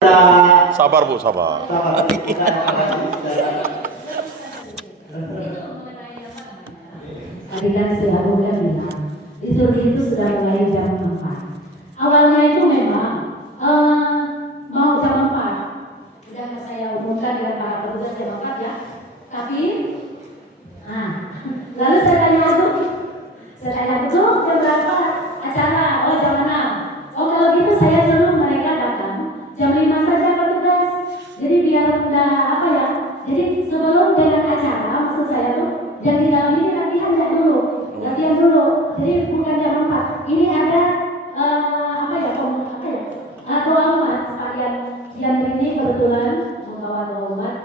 Sabar Bu, sabar. Tadi kan sudah bilang itu sudah mulai jam 4. Awalnya itu memang mau jam 4. Sudah saya umumkan dengan para petugas jam 4 ya. Tapi lalu saya tanya jam berapa acara? Oh jam 6. Oh kalau gitu saya suruh mereka datang jam 5 saja petugas. Jadi biar jadi sebelum dengan acara maksud saya tuh yang di dalam ini latihan dulu. Jadi bukan jam 4. Ini ada doa umat sekalian yang ini kebetulan membawa doa umat.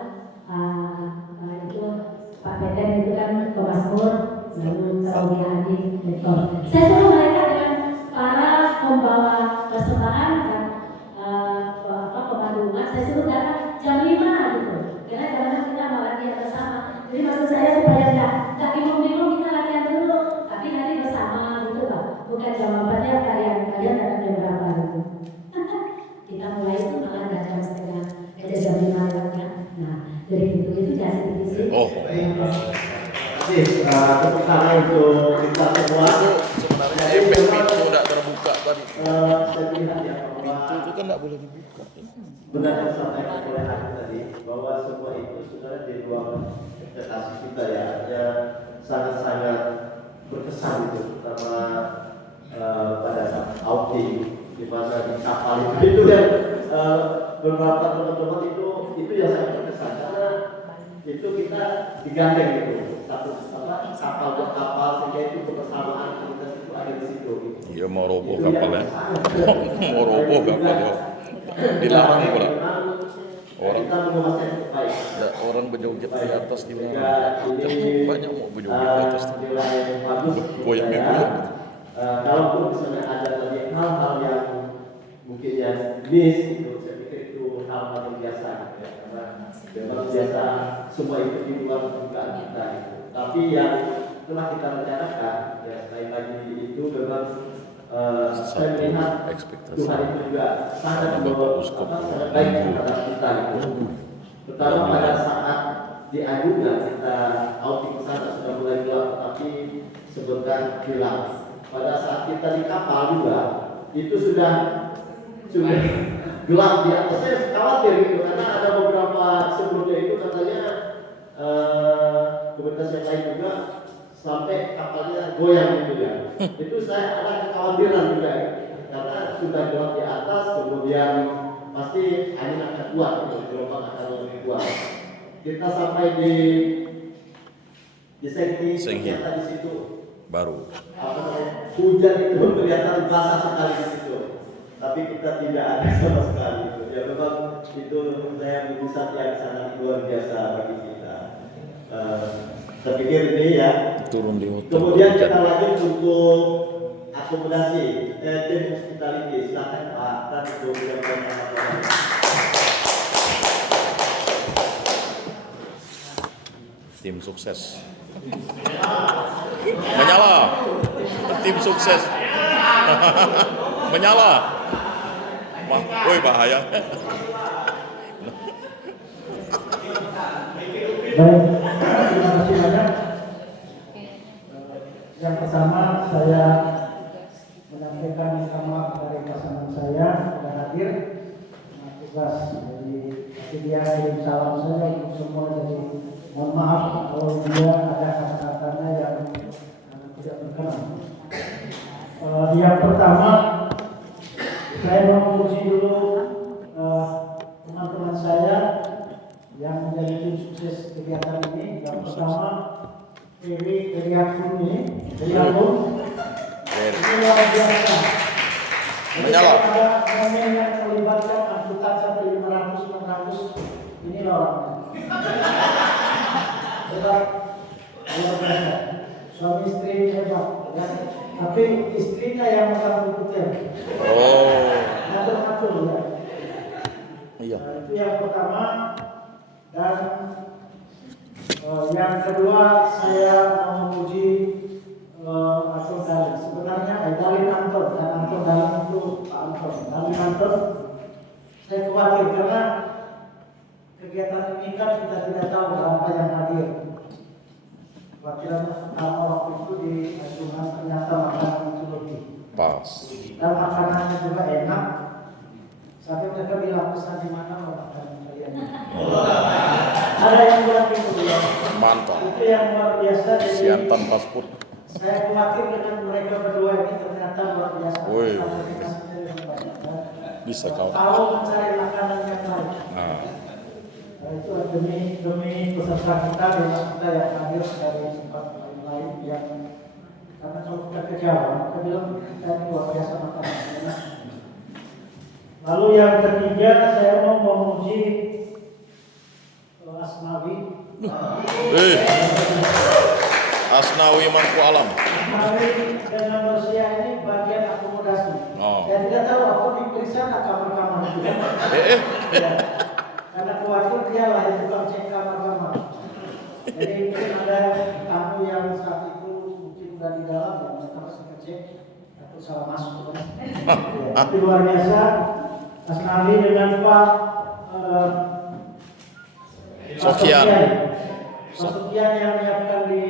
Itu Pak Peten itu kan pemasmur, lalu Saudi Adi Rektor. Saya suruh mereka dengan para pembawa persembahan dan pemandu umat. Saya suruh datang jam 5 gitu. Karena jam 6 kita mau latihan bersama. Jadi maksud saya supaya nggak bingung-bingung kita latihan dulu, tapi nanti bersama gitu Pak. Bukan jam 4 ya kalian datang jam berapa gitu. Kita mulai itu malah nggak jam setengah, jam 5 lewatnya. Nah dari itu jadi sih. Oh. Tepuk tangan untuk kita semua. Sebenarnya efek pintu tidak terbuka tadi. Saya lihat ya Pintu itu kan tidak boleh dibuka. benar yang disampaikan oleh Ari tadi bahwa semua itu sebenarnya di luar ekspektasi kita ya sangat-sangat berkesan itu terutama pada saat outing di mana di kapal itu yang beberapa teman-teman itu yang sangat berkesan karena itu kita digandeng gitu satu kapal ke kapal sehingga itu kebersamaan kita itu ada di situ. Iya mau roboh kapalnya. Mau roboh kapalnya. Dilarang pula. Orang berjoget di atas dilarang. Banyak mau berjoget di atas. Goyang-goyang. Kalaupun misalnya ada tadi hal-hal yang mungkin yang miss itu saya pikir itu hal-hal yang biasa gitu ya karena memang biasa semua itu di luar dugaan kita gitu. Tapi yang telah kita rencanakan ya sekali lagi itu memang saya melihat Tuhan itu juga sangat baik terhadap kita gitu. Pertama pada saat diajukan kita outing sana sudah mulai gelap tapi sebentar hilang. Pada saat kita di kapal juga itu sudah gelap di atas. Saya khawatir gitu karena ada beberapa sebelumnya itu katanya komunitas yang lain juga sampai kapalnya goyang gitu ya. Itu saya ada kekhawatiran juga karena sudah gelap di atas kemudian pasti angin akan kuat gitu, gelombang akan lebih kuat. Kita sampai di Sengki ternyata di situ Baru. Hujan itu kelihatan basah sekali di situ. Tapi kita tidak ada sama sekali gitu. Ya memang itu menurut saya mujizat yang sangat luar biasa bagi kita. Saya pikir ini ya. Turun di hotel. Kemudian kita lanjut untuk akomodasi tim hospitality. Silakan Pak Tan untuk menyampaikan laporan. Tim sukses. Menyala. Tim sukses. Menyala. Woi bahaya. Baik, terima kasih banyak. Yang pertama saya menyampaikan minta maaf dari pasangan saya sudah hadir. Tugas dari dia kirim salam saja untuk semua, jadi mohon maaf kalau dia ada kata-katanya yang tidak berkenan. Yang pertama saya mau memuji dulu teman-teman saya yang menjadi tim sukses kegiatan ini. Yang pertama Periakun ini luar biasa. Menyala. Ada momen yang melibatkan angkutan sampai 500-600 ini orangnya. Hebat, luar biasa. Suami istri hebat, ya. Tapi istrinya yang megang komputer. Oh. Ngatur-ngatur ya. Iya. Itu yang pertama. Dan yang kedua saya memuji Anton Dalin. Sebenarnya Dalin Anton dan Anton Dalin itu Pak Anton. Dalin Anton Saya khawatir karena kegiatan ini kan kita tidak tahu berapa yang hadir. Kekhawatiran pertama waktu itu di Asungan ternyata makanan itu lebih. Pas. Dan makanannya juga enak. Sampai mereka bilang pesan di mana makanan kalian. Ada yang bilang gitu ya. Mantap. Itu yang luar biasa. Jadi Siantan paspor. saya khawatir dengan mereka berdua ini ternyata luar biasa. Woi. Komunikasinya dengan banyak. Bisa kau. Tahu mencari makanan yang baik. Nah, Nah, itu demi peserta kita, demi kita yang hadir dari tempat lain yang karena kalau kita ke Jawa, kita bilang kita ini luar biasa makanannya. Lalu yang ketiga saya mau memuji Asnawi. Asnawi Mangku Alam. Asnawi dengan Rusia ini bagian akomodasi. Oh. Saya tidak tahu apa diperiksa kamar-kamar itu. Ya. Karena khawatir dia lah yang tukang cek kamar-kamar. Jadi mungkin ada tamu yang saat itu mungkin sudah di dalam dan mereka masih ngecek atau salah masuk. Ya, itu luar biasa. Asnawi dengan Pak Sokian. Pak Sokian yang menyiapkan di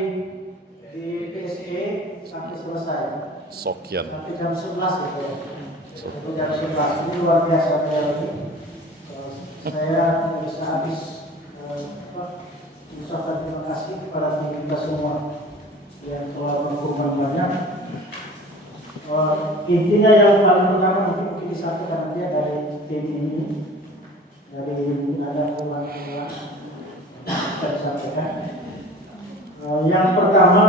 PSE sampai selesai. Sokian. Sampai jam 11 gitu ya. Sampai jam 11. Ini luar biasa sekali lagi. Saya tidak bisa habis mengucapkan terima kasih kepada tim kita semua yang telah melakukan banyak. Intinya yang paling pertama mungkin disampaikan dia dari tim ini, dari ada ulang-ulang kita disampaikan. Yang pertama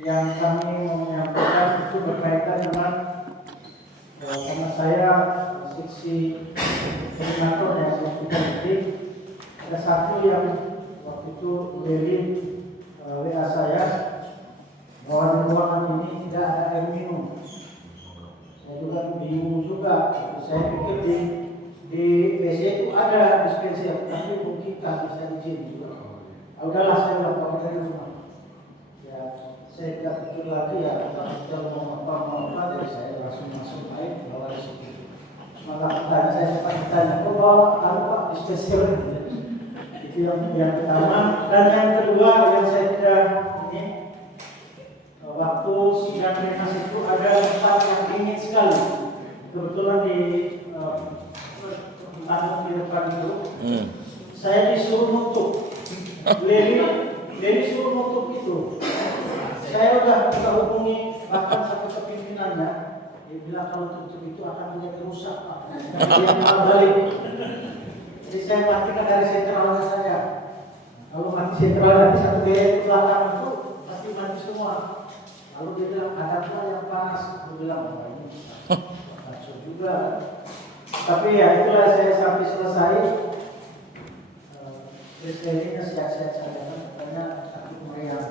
yang kami mau menyampaikan itu berkaitan dengan karena saya seksi koordinator yang kita jadi ada satu yang waktu itu dari WA saya bahwa di ruangan ini tidak ada air minum. Saya juga bingung juga. Saya pikir di WC itu ada dispenser, tapi mungkin tak bisa izin juga. Udahlah saya bilang pakai dari rumah. Ya, saya tidak pikir lagi ya kalau mau apa, jadi saya langsung masuk air bawa di situ. Malah tanya saya sempat ditanya, kok bawa apa dispenser? Itu yang pertama. Dan yang kedua yang saya tidak ini waktu sidang Renas itu ada tempat yang dingin sekali. Kebetulan di tamu di depan itu, saya disuruh nutup. Leli suruh nutup itu. Saya udah kita hubungi bahkan sampai ke pimpinannya. Dia bilang kalau tutup itu akan menjadi rusak, Pak. Dia malah balik. Jadi saya matikan dari sentralnya saya. Kalau mati sentral nanti satu biaya di belakang itu pasti mati semua. Lalu dia bilang ada pula yang panas. Dia bilang ini kacau juga. Tapi ya itulah saya sampai selesai. Ini siap-siap saja. Katanya satu meriah.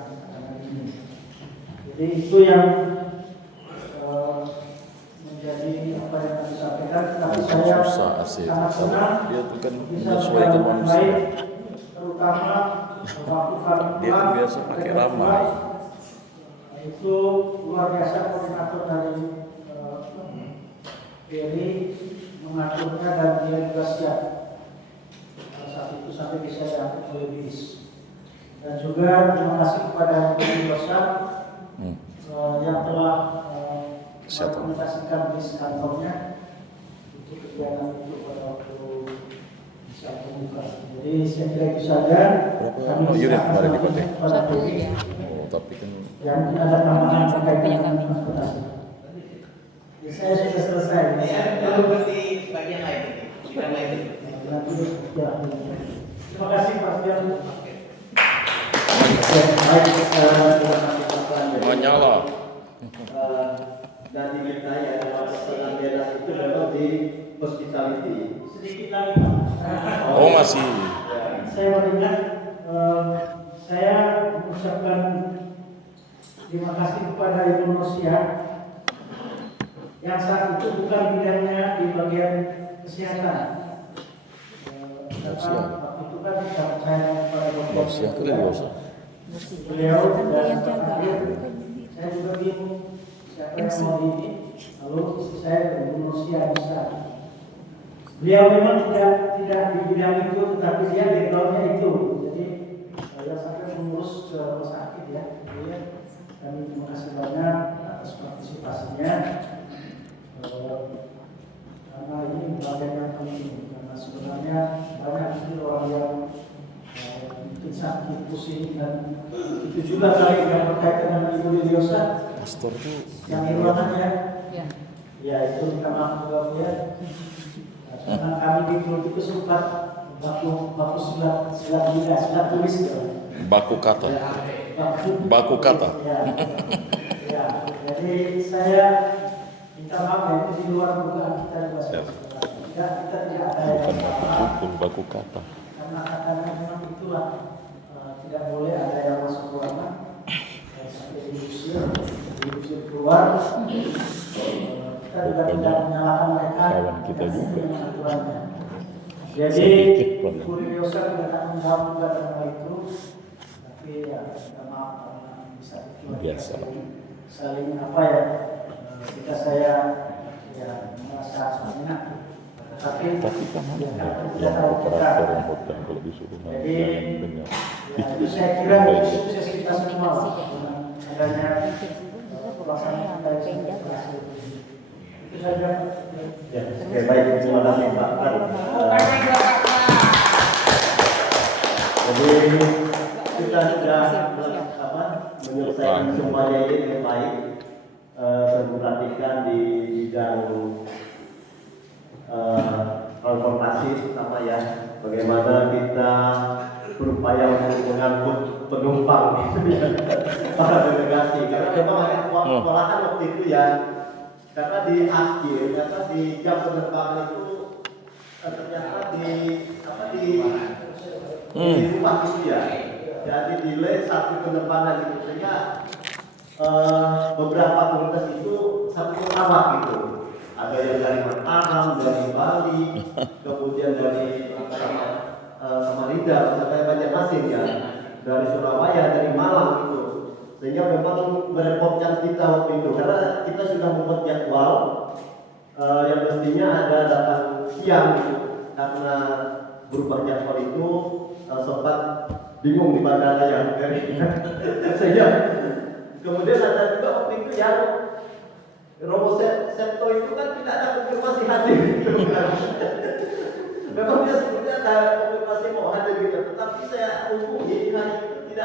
Jadi itu yang menjadi apa yang harus disampaikan. Tapi saya sangat senang Dia tuh kan bisa menyesuaikan manusia. terutama waktu Dia kan biasa pakai ramai. itu luar biasa koordinator dari Ferry mengaturnya dan dia juga siap. Saat itu sampai bisa diangkat oleh bis. Dan juga terima kasih kepada Ibu Dosa yang telah mengkomunikasikan bis kantornya untuk kegiatan itu pada waktu bisa terbuka. Jadi saya kira itu saja. Berapa unit kemarin di Kote? Satu ya. Oh, tapi kan Yang ada tambahan terkait Punya dengan kami. transportasi. Ya, saya sudah selesai. Kalau berarti bagian lain, bidang lain. Ya. Terima kasih Pak Fian. Baik, terima kasih Pak Fian. menyala. Dan di kita ya ada pengambilan itu memang di hospitality. Sedikit lagi Pak. Oh, masih. Saya mengingat saya mengucapkan terima kasih kepada Ibu Nosia yang saat itu bukan bidangnya di bagian kesehatan. Nosia. Waktu itu kan saya kepada Nosia keren Nosia. beliau dan saya juga bingung siapa yang mau ini. Lalu istri saya Indonesia besar. Beliau memang tidak di bidang itu, tetapi dia backgroundnya itu. Jadi saya sampai mengurus ke rumah sakit ya. Jadi, kami terima kasih banyak atas partisipasinya. Karena ini bagian yang penting. Karena sebenarnya banyak juga orang yang mungkin sakit, pusing, dan itu juga kali yang berkaitan dengan Ibu Liliosa. Pastor tuh Yang irwanannya, ya itu minta maaf juga Bu ya. Karena kami di grup itu sempat baku silat tulis ya. baku kata. Baku kata. Ya. Jadi saya minta maaf ya, itu di luar dugaan kita juga. Kita tidak ada Bukan yang baku pukul, baku kata. karena katanya memang itulah tidak boleh ada yang masuk ruangan sampai diusir keluar. Kita juga tidak menyalahkan mereka. Kawan kita juga. Dengan aturannya. Jadi Bu Liliosa tidak tanggung jawab juga dengan hal itu. Tapi ya kita maaf karena bisa itu Biasa. saling apa ya, ketika saya ya merasa enak. Tapi kan ya, ada kita yang tahu operator kita. yang hotel kalau disuruh Jadi jangan dengar. ya, itu saya kira itu sukses kita semua dengan adanya pelaksanaan kita yang sangat berhasil. Itu saja. Ya, oke, baik, terima kasih Pak. Jadi kita sudah menyelesaikan semuanya ini dengan baik. Perhatikan di bidang transportasi terutama ya, bagaimana kita berupaya untuk mengangkut penumpang para delegasi, karena memang ada kewalahan waktu itu ya, karena di akhir, karena di jam penerbangan itu ternyata di rumah itu ya, jadi delay satu penerbangan itu, sehingga beberapa komunitas itu satu pesawat gitu. Ada yang dari Mataram, dari Bali, kemudian dari Samarinda, sampai Banjarmasin ya, dari Surabaya, dari Malang gitu. Sehingga memang merepotkan kita waktu itu, karena kita sudah membuat jadwal yang mestinya ada datang siang gitu. Karena berubah jadwal itu sempat bingung di bandara ya. Sehingga kemudian ada juga waktu itu yang Romo Septo itu kan tidak ada konfirmasi hadir gitu kan. Memang dia sebetulnya ada konfirmasi mau hadir gitu, tetapi saya hubungi hari itu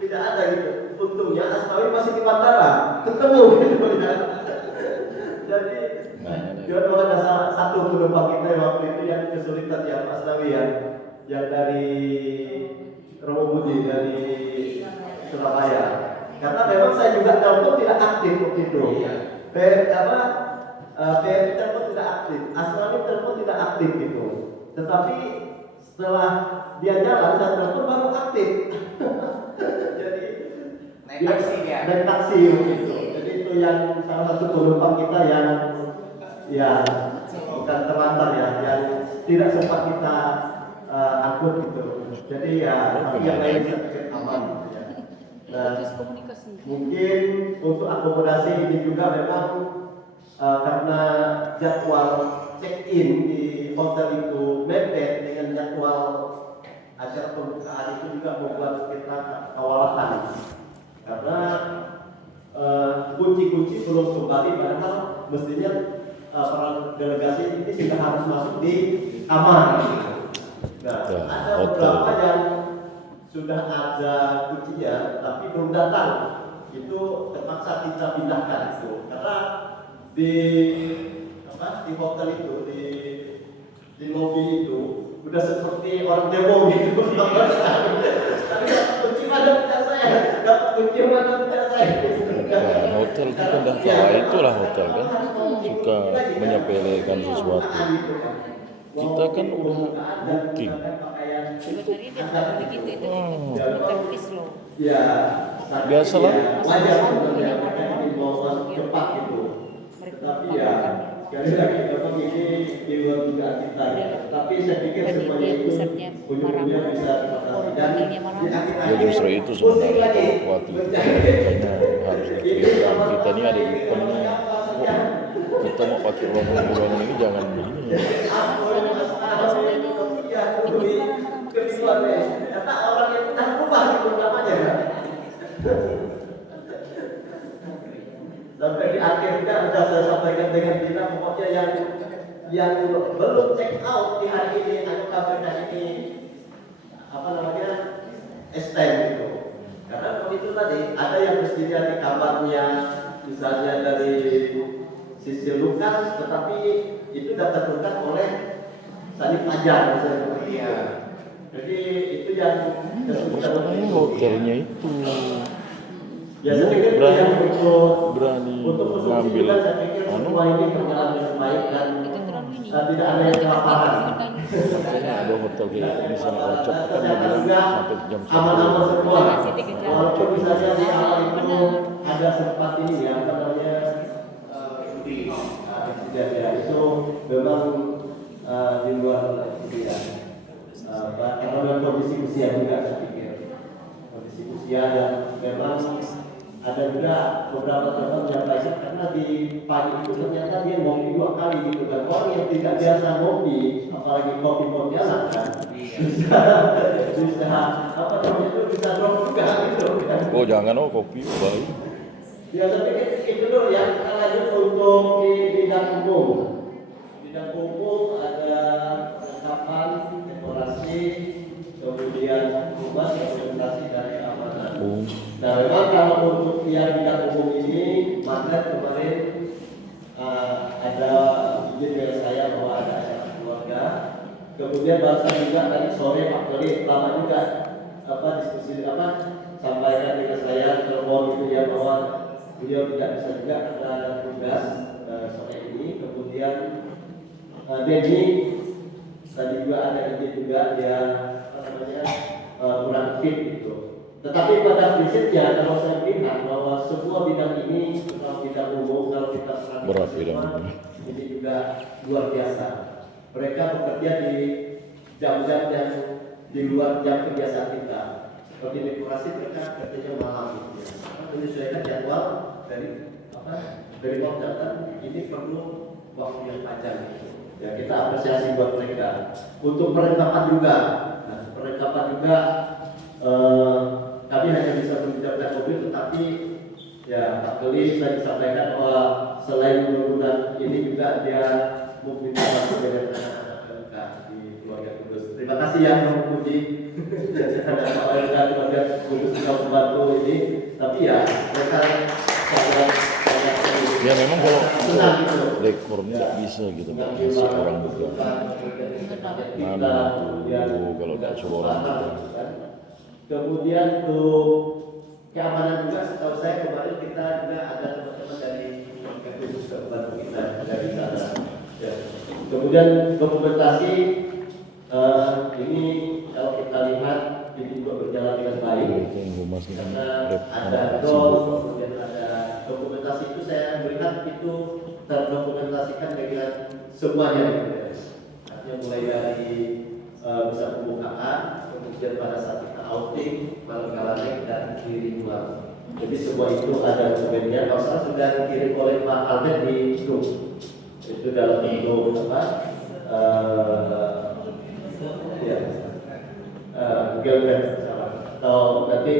tidak ada gitu. Untungnya Asmawi masih di bandara, ketemu gitu kan. Jadi dia ada salah satu penumpang kita waktu itu yang kesulitan ya Pak Asmawi ya, yang dari Romo Budi dari Surabaya. Karena memang saya juga telepon tidak aktif waktu itu. telepon tidak aktif, Asmawi telepon tidak aktif gitu. Tetapi setelah dia jalan, saya telepon baru aktif. Jadi naik taksi gitu. Jadi itu yang salah satu penumpang kita yang ya bukan terlantar ya, yang tidak sempat kita angkut gitu. Jadi ya yang lain saya pikir aman. Dan mungkin untuk akomodasi ini juga memang karena jadwal check-in di hotel itu mepet dengan jadwal acara pembukaan itu juga membuat kita kewalahan. Karena kunci-kunci belum kembali, padahal mestinya para delegasi ini sudah harus masuk di kamar. Nah, ada beberapa yang sudah ada kuncinya tapi belum datang, itu terpaksa kita pindahkan itu karena di hotel itu di lobi itu udah seperti orang demo gitu. Tapi kunci mana punya saya, dapat kunci mana punya saya. Hotel itu kan dan salah itulah hotel kan suka menyepelekan sesuatu. Kita kan udah booking. Sebenarnya dia nggak begitu, itu praktis loh. Ya, biasalah. Wajar sebenarnya mereka ingin bawa cepat gitu. Tetapi ya sekali lagi memang ini di luar dugaan kita. Tapi saya pikir semuanya itu ujung-ujungnya bisa diatasi dan Ya justru itu sebenarnya waktu itu karena harus dikira kita ini ada event kok kita mau pakai ruangan ini jangan begini ya. Karena orang yang pernah berubah itu namanya ya. Sampai di akhir juga sudah saya sampaikan dengan Dina, pokoknya yang belum check out di hari ini atau KPK ini apa namanya extend gitu. Karena kalau itu tadi ada yang bersedia di kamarnya, misalnya dari sisi Lukas, tetapi itu sudah terbuka oleh salib ajar misalnya seperti itu. Jadi itu yang Masalahnya hotelnya itu ya saya pikir yang berani untuk ngambil juga saya pikir semua ini berjalan dengan baik dan tidak ada yang kelaparan. Kayaknya ada hotel kayak di sana Orchard kan Kesehatan bilang juga sampai jam 1. aman-aman semua. Walaupun misalnya di awal itu ada sempat ini ya apa namanya insiden ya itu memang di luar itu ya. Karena memang kondisi usia juga saya pikir kondisi usia dan memang ada juga beberapa teman yang menyampaikan karena di pagi itu ternyata dia ngopi 2 kali gitu dan orang yang tidak biasa ngopi apalagi kopi jalan kan bisa apa namanya itu bisa drop juga gitu kan. Oh jangan kopi baik. Ya saya pikir itu dulu ya kita lanjut untuk di bidang umum. Bidang umum ada perlengkapan dekorasi kemudian tugas implementasi dari keamanan. Nah memang kalau untuk yang bidang umum ini Maret kemarin ada izin dari saya bahwa ada acara keluarga. Kemudian bahasa juga tadi sore Pak Koli lama juga diskusi sampaikan dengan saya telepon gitu ya bahwa beliau tidak bisa juga ada tugas sore ini. Kemudian Denny tadi juga ada izin juga dia kurang fit gitu. Tetapi pada prinsipnya kalau saya lihat bahwa semua bidang ini, kalau bidang umum, kalau kita berat semua, ini juga luar biasa. Mereka bekerja di jam-jam yang di luar jam kebiasaan kita. Seperti dekorasi mereka kerjanya malam gitu ya. Menyesuaikan jadwal dari hotel dan ini perlu waktu yang panjang gitu. Ya kita apresiasi buat mereka. Untuk perlengkapan juga, kami hanya bisa menjawabkan mobil, tetapi ya Pak Keli sudah disampaikan bahwa selain menggunakan ini juga dia meminta dengan anak-anak PMK di keluarga Kudus. Terima kasih yang memuji anak keluarga Kudus juga membantu ini, tapi ya mereka sangat Ya memang kalau dekornya nggak bisa gitu nggak kasih orang juga. Mana tuh kalau nggak suruh orang juga. Kemudian untuk keamanan juga setahu saya kemarin kita juga ada teman-teman dari Kudus membantu kita dari sana. Ya. Kemudian dokumentasi ini kalau kita lihat ini juga berjalan dengan baik. Karena ada drone, kemudian ada dokumentasi itu saya melihat itu terdokumentasikan dengan semuanya. Artinya mulai dari bisa pembukaan, kemudian pada saat kita outing, malam-malamnya dan kirim luar. Jadi semua itu ada dokumennya. Kalau salah sudah dikirim oleh Pak Albert di grup. Itu dalam bentuk Google Drive atau nanti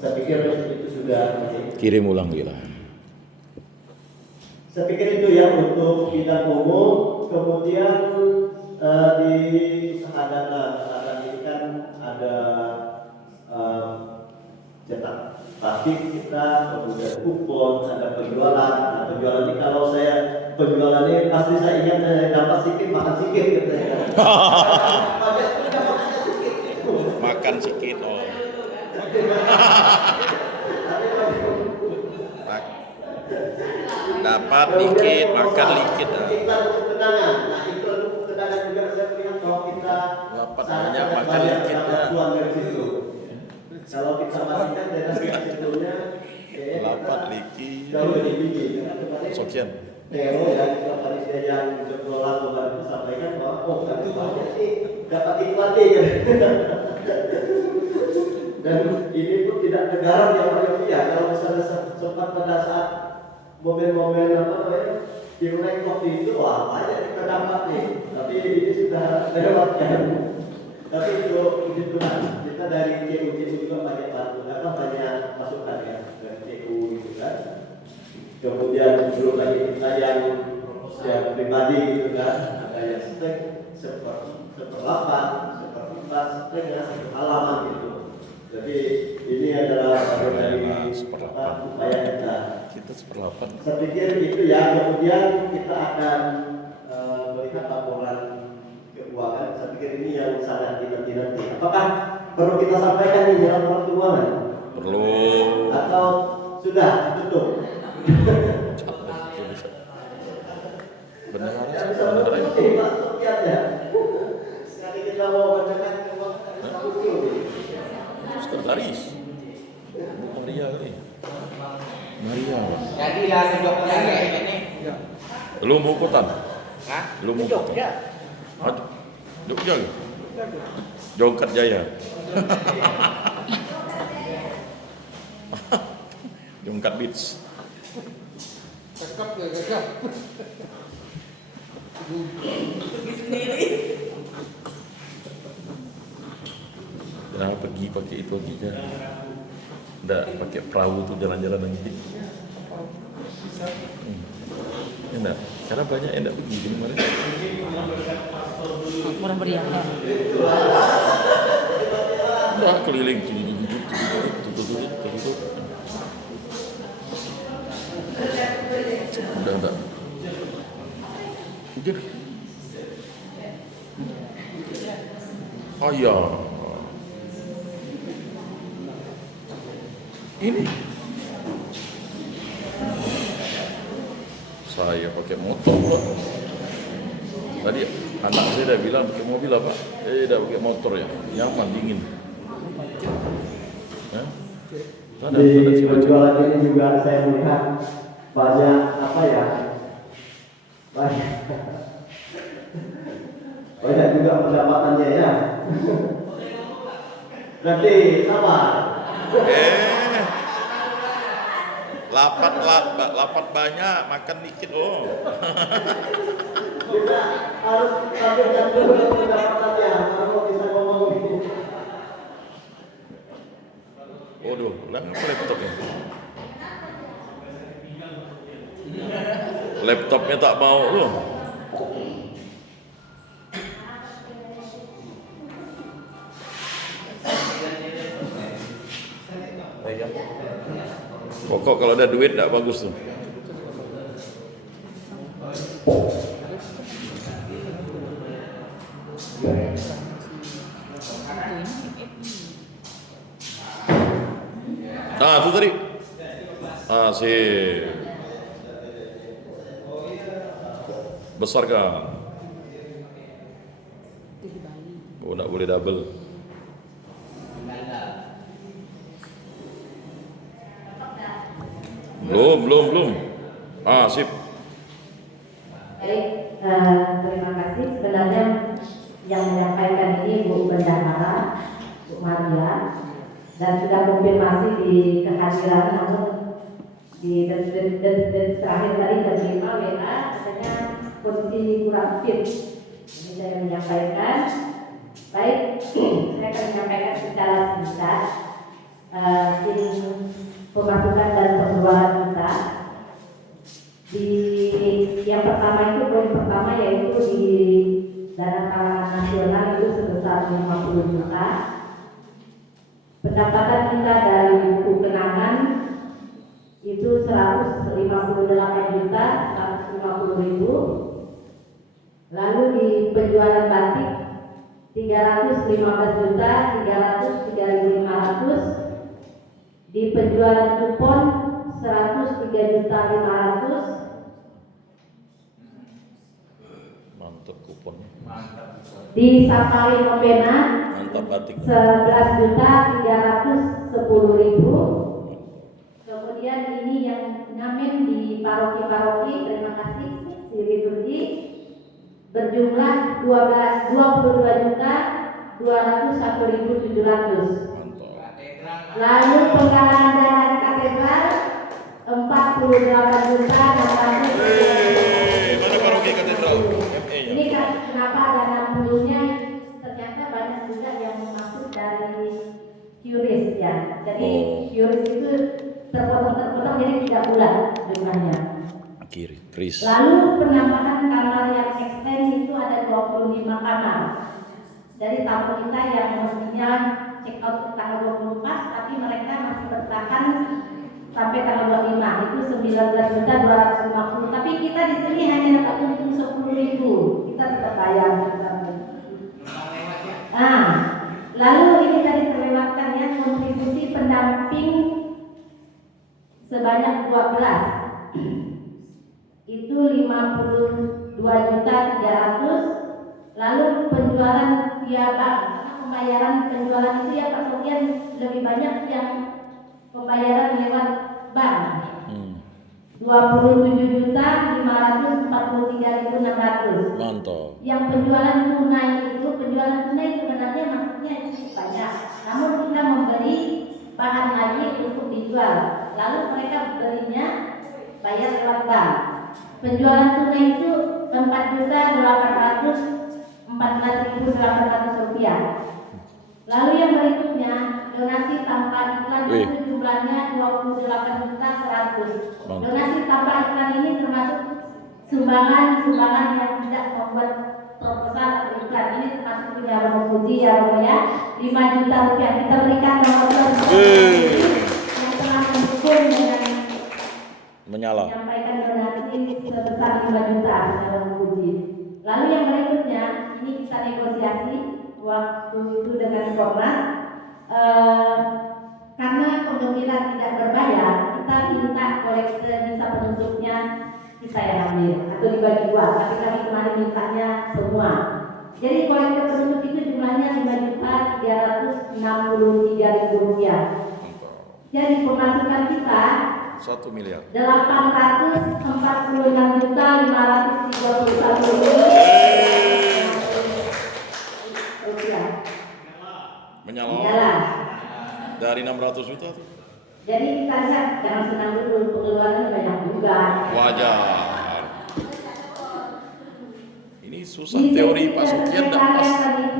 saya pikir itu sudah Kirim ulang gila. Saya pikir itu ya untuk bidang umum. Kemudian di usaha dana ini kan ada cetak plastik kita, kemudian kupon, ada penjualan. Nah, penjualan ini kalau saya penjualan ini pasti saya ingat dapat sedikit makan sedikit gitu ya. Makan sedikit dapat dikit makan dikit. Kita untuk kenangan. Nah itu untuk kenangan juga saya melihat bahwa kita dapat banyak makan dikit dari situ. Kalau kita matikan dengan sebetulnya dapat dikit jauh lebih tinggi. Sokian Teo ya kita panitia yang kelola kemarin sampaikan bahwa kami banyak sih dapat iklan dan ini pun tidak negara yang ya kalau misalnya sempat pada saat momen-momen apa namanya Imlek waktu itu wah banyak kita dapat nih, tapi ini sudah lewatkan. Tapi untuk puji Tuhan, kita dari CU juga banyak bantu, banyak masukan ya dari CU gitu kan. Kemudian belum lagi kita yang pribadi gitu kan, ada yang stek seperlapan, seperempat, setengah, satu halaman gitu. Jadi ini adalah bagian dari upaya kita seperlapan. Saya pikir itu ya, kemudian kita akan melihat laporan keuangan. Saya pikir ini yang sangat dinanti-nanti. Apakah perlu kita sampaikan ini dalam laporan keuangan? Perlu. Atau sudah tutup? Benar Ya, bisa menutup nih, Pak, sekiannya. Sekali kita mau bacakan keuangan harus tutup. Sekretaris. Maria kali. Maria. Jadi lagi dokter ini. Belum bukutan. Hah? Belum bukutan. Jogja. Jongkat Jaya. Jongkat Beats. Cakep ya, cakep. Pergi sendiri. Jangan pergi pakai itu lagi kan. Nggak pakai perahu tuh jalan-jalan lagi. Enak. Karena banyak yang nggak pergi kemarin. Murah meriah. Udah keliling tuh. Udah. Udah. Oh iya. Ini saya pakai motor Pak. Tadi anak saya dah bilang pakai mobil apa? Dah pakai motor ya. Nyaman dingin. Di penjualan ini juga saya melihat banyak banyak juga pendapatannya ya. Berarti sama. Lapat banyak, makan dikit Kita harus tampilkan dulu pendapatannya, baru bisa ngomong. Waduh, lah ngapa laptopnya? Laptopnya tak mau loh. Pokok kalau ada duit tak bagus tuh. Itu tadi. Sip. Besar kan? Oh, nak boleh double. Belum. Sip. Baik, terima kasih. Sebenarnya yang menyampaikan ini Bu Bendahara, Bu Maria, dan sudah konfirmasi di kehadiran, namun di detik terakhir tadi jam 5 WA katanya kondisi kurang fit. Ini saya menyampaikan. Baik, saya akan menyampaikan secara singkat pemasukan dan pengeluaran kita. Di yang pertama itu, poin pertama yaitu di dana kalangan nasional itu sebesar 50 juta. Pendapatan kita dari buku kenangan itu 158 juta 150 ribu. Lalu di penjualan batik 315 juta 303.500. Di penjualan kupon 103 juta 500. Mantap kuponnya. Di safari Nobena Mantap batik. 11 juta 310 ribu. Kemudian ini yang ngamen di paroki-paroki, terima kasih si liturgi, berjumlah 22 juta 201.700. Lalu penggalangan dana di katedral 48 juta 600. Kris. Lalu penambahan kamar yang extend itu ada 25 kamar. Dari tamu kita yang mestinya check out tanggal 24, tapi mereka masih bertahan sampai tanggal 25, itu 19.250. Tapi kita di sini hanya dapat untung 10.000. Kita tidak bayar. Lalu ini tadi terlewatkan ya, kontribusi pendamping sebanyak 12. Itu 52.300.000. Lalu penjualan via bank, pembayaran penjualan itu ya Pak Sofian lebih banyak yang pembayaran lewat bank. 27.543.600. Mantap. Yang penjualan tunai itu, penjualan tunai sebenarnya maksudnya cukup banyak. Namun kita memberi bahan lagi untuk dijual. Lalu mereka belinya bayar lewat bank. Penjualan tunai itu 4.814.800 rupiah. Lalu yang berikutnya donasi tanpa iklan itu jumlahnya 28.100. Donasi tanpa iklan ini termasuk sumbangan yang tidak membuat proposal atau iklan. Ini termasuk punya Romo Puji ya Romo ya, 5 juta rupiah kita berikan Romo yang telah mendukung dengan Menyala. menyampaikan donasi sebesar 5 juta Romo Puji. Lalu yang berikutnya ini kita negosiasi waktu itu dengan Komnas. Karena pembelian tidak berbayar, kita minta kolektor bisa penutupnya kita yang ambil atau dibagi dua, tapi kami kemarin mintanya semua. Jadi kolektor penutup itu jumlahnya 5.363.000 rupiah. Jadi pemasukan kita 1 miliar. 846.531.000 rupiah. Menyala. Dari 600 juta tuh. Jadi kita lihat jangan senang dulu, pengeluaran banyak juga. Wajar. Ini susah teori Pak Sofian dan pas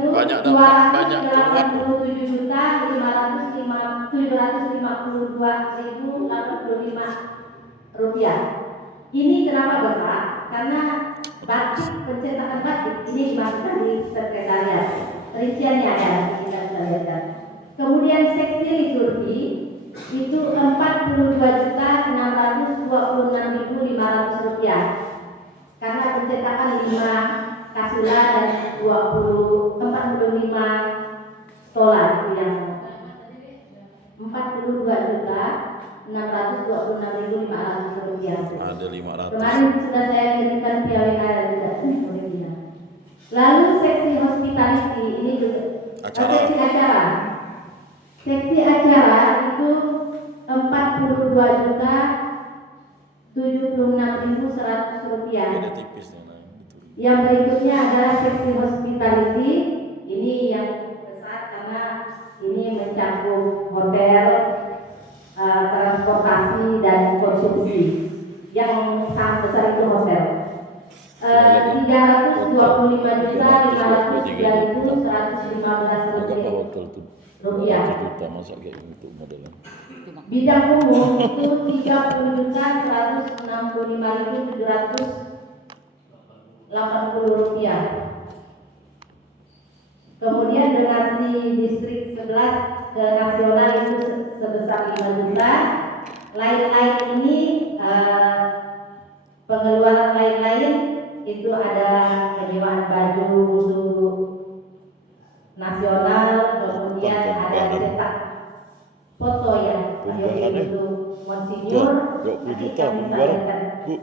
banyak dapat banyak keluar. 287.752.085 rupiah. Ini kenapa besar? Karena batik, pencetakan batik ini dimasukkan di sekretariat. Rinciannya ada di sekretariat. Kemudian seksi liturgi itu 42.626.500 rupiah. Karena pencetakan 5 kasula dan 45 stola itu yang 42.626.500 rupiah. Ada 500. Kemarin sudah saya kirimkan via WA juga. Lalu seksi hospitality ini juga seksi acara. Seksi acara itu 42.076.100 rupiah. Beda tipis nih. Yang berikutnya adalah seksi hospitality. Ini yang besar karena ini mencakup hotel, transportasi dan konsumsi. Yang sangat besar itu hotel. 325.503.115 rupiah. Juta masa kayak gitu modelnya. Bidang umum itu 30.165.780 rupiah. Kemudian donasi distrik 11 ke nasional itu sebesar 5 juta. Lain-lain ini pengeluaran lain-lain itu ada penyewaan baju untuk nasional, kemudian ada cetak foto yang untuk Monsinyur. 20 juta pembayaran. Bu.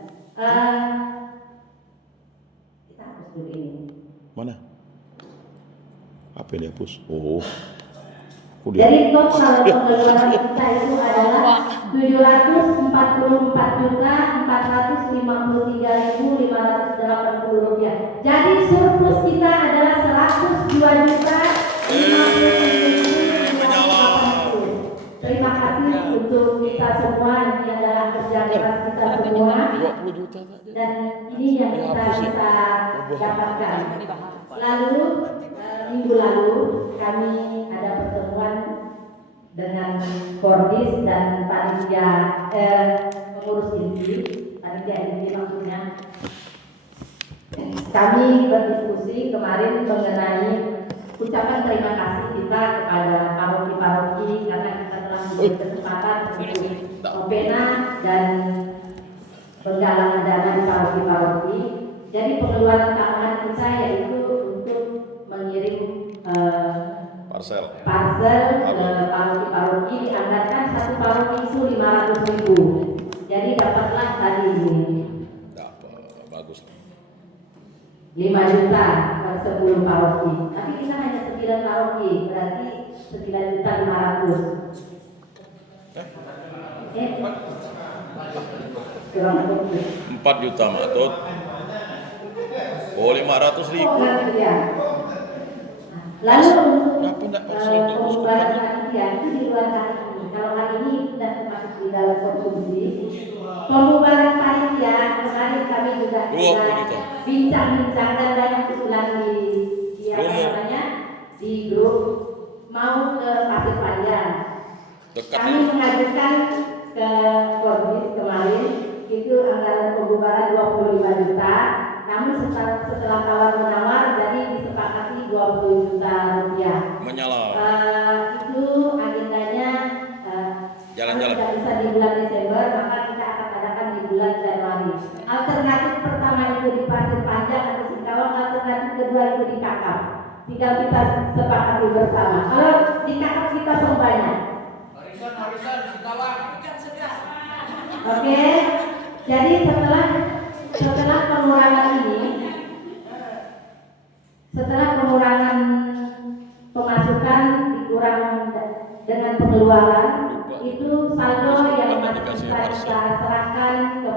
Kita hapus dulu ini. Mana? Apa yang dihapus? Oh. Jadi total pengeluaran kita itu adalah 744.453.580 rupiah. Jadi surplus kita adalah 102.050.080. Terima kasih untuk kita semua, ini adalah kerja keras kita semua. 20 juta saja. Dan ini yang kita bisa dapatkan. Lalu minggu lalu kami ada pertemuan dengan Kordis dan panitia pengurus inti. panitia ini maksudnya. Kami berdiskusi kemarin mengenai ucapan terima kasih kita kepada paroki-paroki karena kita telah memberi kesempatan untuk novena dan penggalangan dana di paroki-paroki. Jadi pengeluaran tambahan kita yaitu untuk mengirim Parcel. ke paroki-paroki, dianggarkan satu paroki itu 500.000. Jadi dapatlah tadi ini Dapat, bagus. 5 juta per 10 paroki. Tapi kita hanya 9 paroki, berarti 9.500.000. Kurang lebih. 4 juta matut. Oh, 500.000. Ya. Lalu Kenapa enggak parcel itu? pembubaran panitia itu di luar hari ini. Kalau hari ini tidak termasuk di dalam konsumsi. Pembubaran panitia kemarin kami juga 20 juta. bincang-bincang dan banyak usulan di apa Umum. namanya di grup mau ke Pasir Panjang. Dekat Kami ini. mengajukan ke Korbis kemarin itu anggaran pembubaran 25 juta. Namun setelah tawar menawar jadi disepakati 20 juta rupiah. Menyala. Itu agendanya Jalan-jalan. tidak bisa di bulan Desember, maka kita akan adakan di bulan Januari. Alternatif pertama itu di Pasir Panjang atau Singkawang, alternatif kedua itu di Kakap. Tinggal kita sepakati bersama. Kalau di Kakap kita banyak. Horizon, Singkawang. Oke. Jadi setelah pengurangan pemasukan dikurang dengan pengeluaran, itu saldo yang masih bisa kita serahkan ke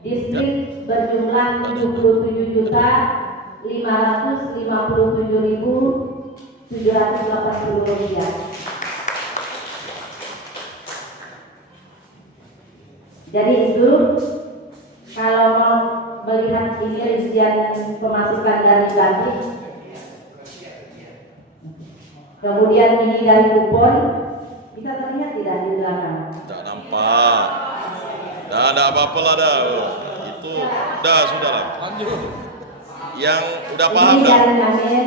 distrik berjumlah 77.557.780 rupiah. Jadi itu kalau mau melihat ini rincian pemasukan dari batik, kemudian ini dari kupon, bisa terlihat tidak di belakang? Tidak nampak. Dah ada apa-apa lah dah. Itu dah sudah lah. Lanjut. Yang udah Ini paham dah. dari Namen,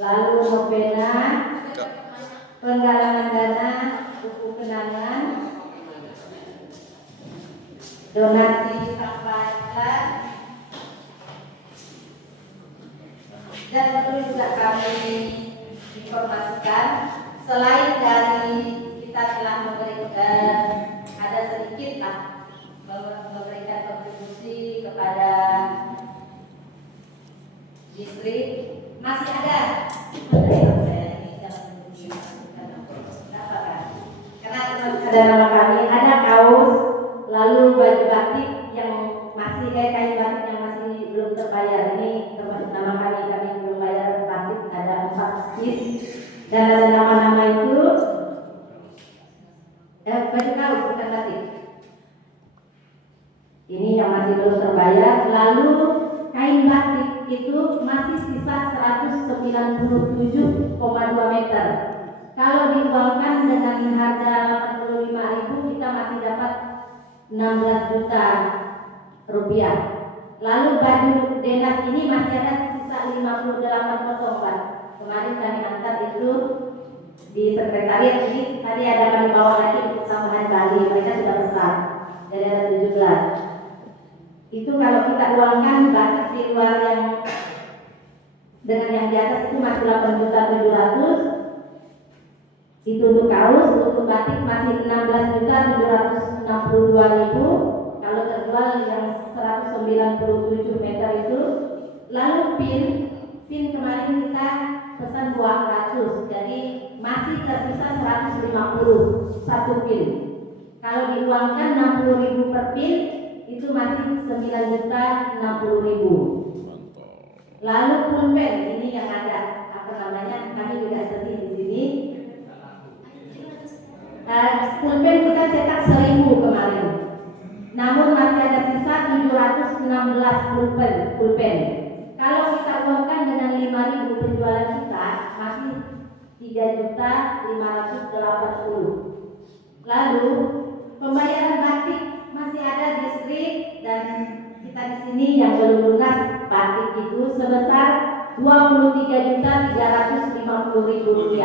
lalu novena, penggalangan dana, buku kenangan, donasi kampanye, dan perlu juga kami informasikan selain dari kita telah memberikan ada sedikit lah memberikan kontribusi kepada distrik, masih ada karena ada nama kami, ada kaos, lalu baju batik yang masih kain batik yang masih belum terbayar. Ini termasuk nama kami belum bayar batik, ada 4 piece dan ada nama-nama itu baju kaos bukan batik. Ini yang masih belum terbayar. Lalu kain batik itu masih sisa 197,2 meter. Kalau diuangkan dengan harga 85.000 kita masih dapat 16 juta rupiah. Lalu baju dinas ini masih ada sisa 58 potong, Pak. Kemarin kami antar itu di sekretariat, ini tadi ada kami bawa lagi untuk tambahan kali, mereka sudah besar. Jadi ada 17. Itu kalau kita uangkan batik di luar yang dengan yang di atas itu masih 8.700.000. Itu untuk kaos, untuk batik masih 16.762.000. Kalau terjual yang 197 meter itu. Lalu pin kemarin kita pesan 200, jadi masih tersisa 150 satu pin. Kalau diuangkan 60.000 per pin itu masih 9.060.000. Lalu pulpen ini yang ada apa namanya, kami juga sedih di sini. Pulpen kita cetak 1.000 kemarin, namun masih ada sisa 716 pulpen. Kalau kita uangkan dengan 5.000 penjualan kita masih 3.580.000. Lalu pembayaran batik masih ada distrik dan kita di sini yang belum lunas batik itu sebesar Rp23.350.000.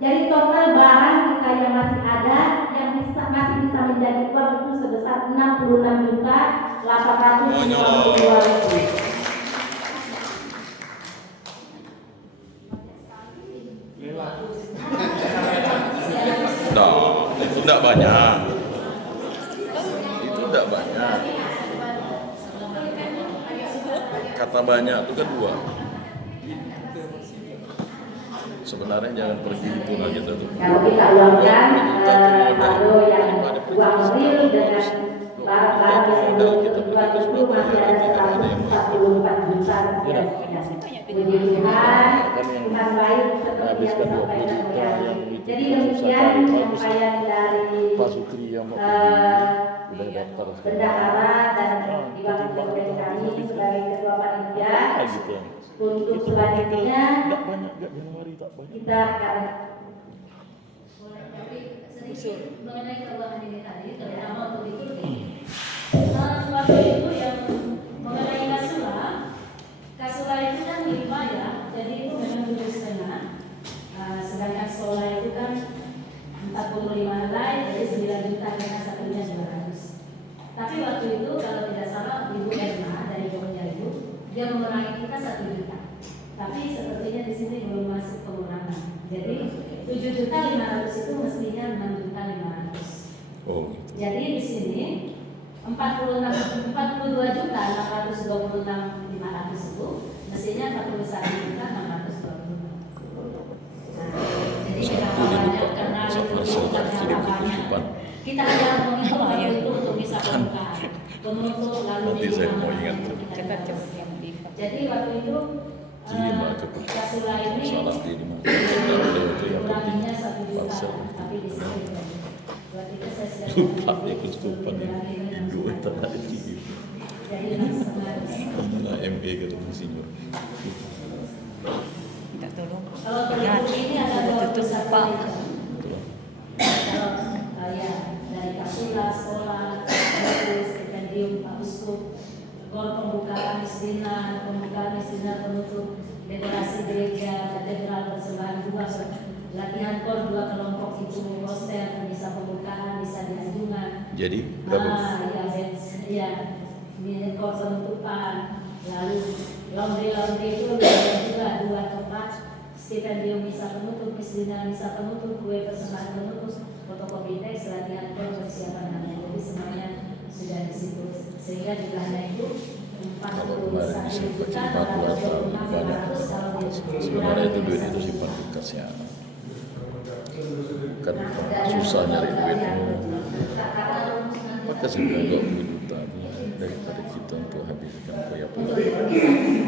Jadi total barang kita yang masih ada yang masih bisa menjadi uang itu sebesar Rp66.852.000. Nah, itu tidak banyak. Itu tidak banyak. Kata banyak itu kan dua. Sebenarnya jangan pergi itu lagi tuh. Kalau kita uangkan saldo yang uang real dengan barang-barang yang belum terjual itu masih ada 144 juta sekian. Puji Tuhan, Tuhan baik seperti yang disampaikan oleh kami. Jadi demikian penyampaian dari Pak Sutri yang mau udah daftar bendahara dan diwakili oleh kami sebagai ketua panitia. gitu. Untuk selanjutnya Enggak banyak, enggak Januari tak banyak. kita akan Mengenai keuangan ini tadi, terutama untuk diikuti. Waktu itu yang mengenai kasula itu kan 5 ya, jadi itu memang 7,5. Sedangkan sekolah itu kan 45 helai, jadi 9 juta dengan satunya 200. Tapi waktu itu kalau tidak salah Ibu Erna dari Jogja itu dia mengurangi kita 1 juta. Tapi sepertinya di sini belum masuk pengurangan. Jadi 7.500.000 itu mestinya 6.500.000. Oh, gitu. Jadi di sini 42.626.500 itu mestinya 41.620. Jadi kita banyak karena kita hanya menghitung itu untuk bisa pembukaan. Penutup lalu Nanti saya mau ingat. jadi waktu itu kasula ini Salah di mana? Itu yang penting. kuranginya 1 juta, Parcel. tapi di sini buat itu saya sudah Lupa ya kesurupan ya. Duit tak ada di sini. jadi 6,5. Nah, ME ketemu senior. Minta tolong. Kalau terlihat ini ada 21 Pak. kalau ya dari kasula, sekolah, buku, stipendium, Pak Uskup, gor pembukaan misdina penutup, dekorasi gereja, katedral persembahan 2, latihan kor 2 kelompok itu, poster, bisa pembukaan, bisa dianjungan. Jadi berapa? Ya, ini kor penutupan, lalu laundry itu ada juga 2 tempat, stipendium bisa penutup, misdina bisa penutup, kue persembahan penutup, fotokopi teks, latihan kor, persiapan namanya. Jadi semuanya sudah di situ, sehingga jumlahnya itu Kalau kemarin disimpan banyak. Sebenarnya itu duit itu simpan di kasnya. Kan susah nyari duit. Maka sebenarnya 2 juta daripada kita untuk habiskan kuliah-kuliah.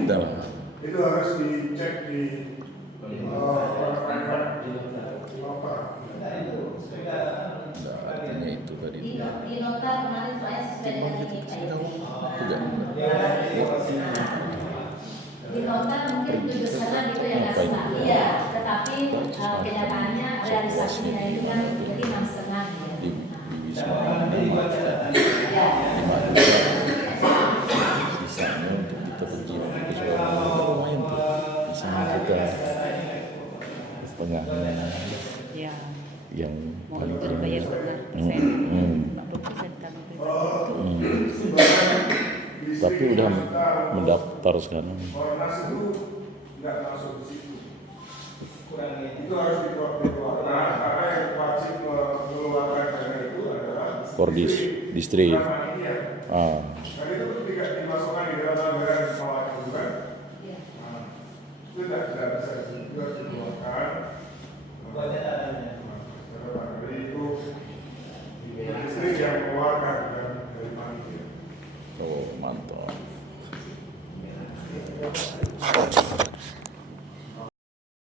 Dah lah. Itu harus dicek di Artinya itu tadi. di nota kemarin saya sesuai dengan ini Pak. Tidak. Di nota mungkin 7,5 gitu ya nggak salah. Iya, tetapi kenyataannya realisasinya itu kan jadi 6,5 Di Wisma. ya. 5 juta. Sisanya untuk kita pergi ke Surabaya. Lumayan tuh. Di sini kita setengahnya Ya, yang mau paling itu dibayar setengah persen. 60% kami pribadi. Tapi udah mendaftar sekarang. Ormas itu nggak masuk di situ. Itu harus dikeluarkan karena yang wajib mengeluarkan dana itu adalah Kordis, distrik. panitia. Ah, Kan